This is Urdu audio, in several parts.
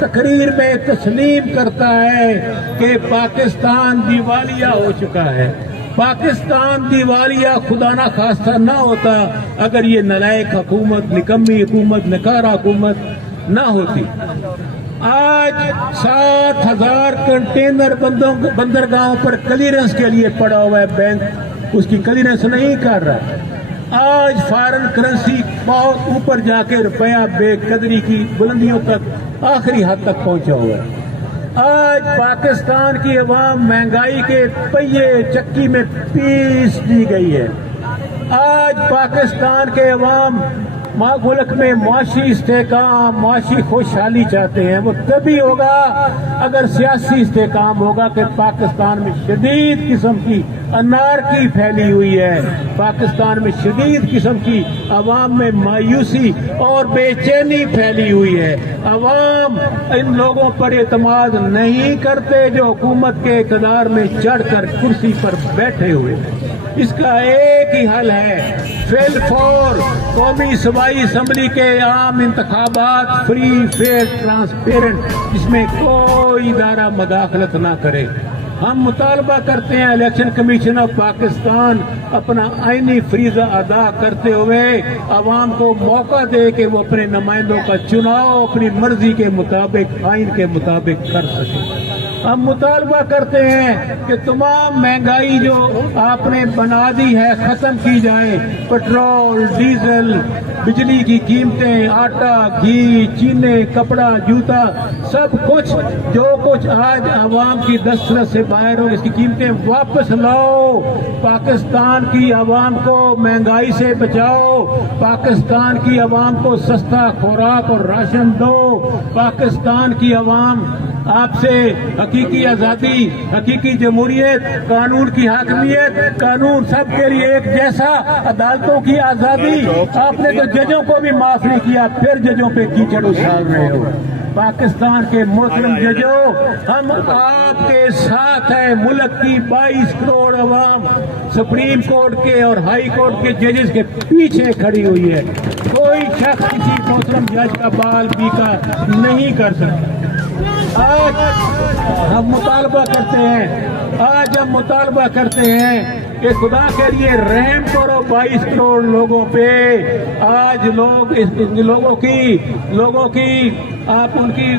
تقریر میں تسلیم کرتا ہے کہ پاکستان دیوالیہ ہو چکا ہے. پاکستان دیوالیہ خدا نہ خواستہ نہ ہوتا اگر یہ نالائق حکومت، نکمی حکومت، نکارہ حکومت نہ ہوتی. آج 7,000 کنٹینر بندرگاہوں پر کلیئرنس کے لیے پڑا ہوا ہے. بینک اس کی کلیئرنس نہیں کر رہا. آج فارن کرنسی بہت اوپر جا کے روپیہ بے قدری کی بلندیوں تک آخری حد تک پہنچا ہوا ہے. آج پاکستان کی عوام مہنگائی کے پہیے چکی میں پیس دی گئی ہے. آج پاکستان کے عوام ملک میں معاشی استحکام، معاشی خوشحالی چاہتے ہیں. وہ تبھی ہوگا اگر سیاسی استحکام ہوگا کہ پاکستان میں شدید قسم کی انارکی پھیلی ہوئی ہے. پاکستان میں شدید قسم کی عوام میں مایوسی اور بے چینی پھیلی ہوئی ہے. عوام ان لوگوں پر اعتماد نہیں کرتے جو حکومت کے اقتدار میں چڑھ کر کرسی پر بیٹھے ہوئے. اس کا ایک ہی حل ہے، فل فور قومی صوبائی اسمبلی کے عام انتخابات فری، فیئر، ٹرانسپیرنٹ، جس میں کوئی ادارہ مداخلت نہ کرے. ہم مطالبہ کرتے ہیں الیکشن کمیشن آف پاکستان اپنا آئینی فریضہ ادا کرتے ہوئے عوام کو موقع دے کہ وہ اپنے نمائندوں کا چناؤ اپنی مرضی کے مطابق، آئین کے مطابق کر سکیں. ہم مطالبہ کرتے ہیں کہ تمام مہنگائی جو آپ نے بنا دی ہے ختم کی جائے. پٹرول، ڈیزل، بجلی کی قیمتیں، آٹا، گھی، چینے، کپڑا، جوتا، سب کچھ جو کچھ آج عوام کی دسترس سے باہر ہو اس کی قیمتیں واپس لاؤ. پاکستان کی عوام کو مہنگائی سے بچاؤ. پاکستان کی عوام کو سستا خوراک اور راشن دو. پاکستان کی عوام آپ سے حقیقی آزادی، حقیقی جمہوریت، قانون کی حاکمیت، قانون سب کے لیے ایک جیسا، عدالتوں کی آزادی. آپ نے تو ججوں کو بھی معاف نہیں کیا، پھر ججوں پہ کیچڑ اچھال رہے ہو. پاکستان کے محترم ججوں، ہم آپ کے ساتھ ہیں. ملک کی 22 کروڑ عوام سپریم کورٹ کے اور ہائی کورٹ کے ججز کے پیچھے کھڑی ہوئی ہے. کوئی شخص کسی محترم جج کا بال بیکا نہیں کر سکتا. آج ہم مطالبہ کرتے ہیں کہ خدا کے لیے رحم کرو 22 کروڑ لوگوں پہ. آج لوگوں کی آپ ان کی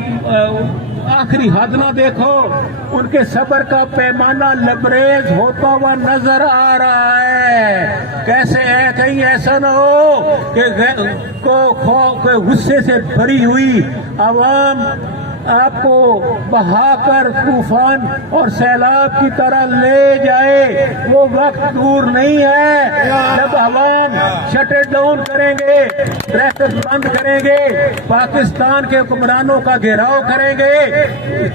آخری حد نہ دیکھو. ان کے صبر کا پیمانہ لبریز ہوتا ہوا نظر آ رہا ہے. کیسے ہے، کہیں ایسا نہ ہو کہ غصے سے بھری ہوئی عوام آپ کو بہا کر طوفان اور سیلاب کی طرح لے جائے. وہ وقت دور نہیں ہے جب عوام شٹ ڈاؤن کریں گے، ٹریفک بند کریں گے، پاکستان کے حکمرانوں کا گھیراؤ کریں گے،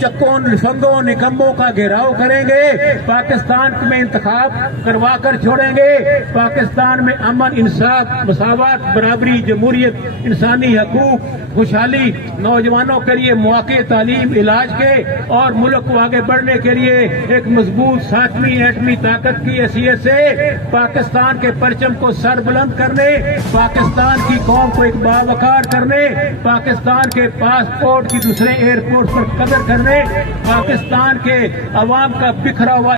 چکوں لفنگوں نکموں کا گھیراؤ کریں گے، پاکستان میں انتخاب کروا کر چھوڑیں گے. پاکستان میں امن، انصاف، مساوات، برابری، جمہوریت، انسانی حقوق، خوشحالی، نوجوانوں کے لیے مواقع، تعلیم، علاج کے اور ملک کو آگے بڑھنے کے لیے ایک مضبوط 7ویں ایٹمی طاقت کی حیثیت سے پاکستان کے پرچم کو سر بلند کرنے، پاکستان کی قوم کو ایک باوقار کرنے، پاکستان کے پاسپورٹ کی دوسرے ایئرپورٹ پر قدر کرنے، پاکستان کے عوام کا بکھرا ہوا